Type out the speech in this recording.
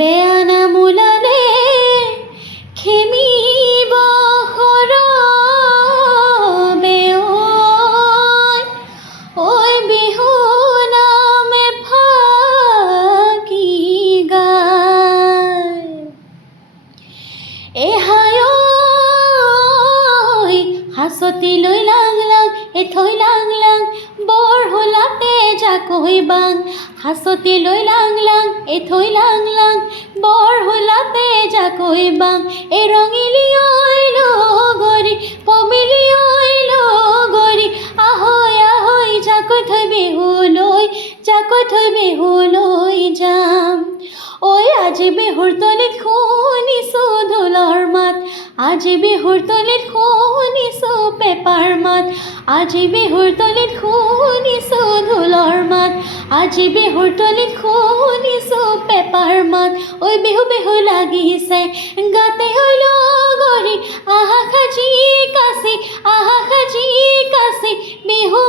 বেয়া নামোলালে খেমিব সৰবে ঐ বিহু নামে ফাকি গায় এহাই হাঁচতি লৈ লাং লাং এথৈ লাং লাং বৰ হোলাতে জাকৈ বাং হাঁচতি লৈ লাং লাং এথৈ লাং লাং বৰ হোলাতে জাকৈ বাং এ ৰঙিলি ঐ লগৰী পমিলি ঐ লগৰী আহৈ আহৈ জাকৈ থৈ বিহুলৈ যাম ঐ আজি বিহুৰ তলিত শুনিছোঁ ঢোলৰ মাত আজি বিহুৰ তলিত শুনিছোঁ পেঁপাৰ মাত আজি বিহুৰ তলিত শুনিছোঁ ঢোলৰ মাত আজি বিহুৰ তলিত শুনিছোঁ পেঁপাৰ মাত ঐ বিহু বিহু লাগিছে গাতে ঐ লগৰী আহা সাজি কাচি বিহু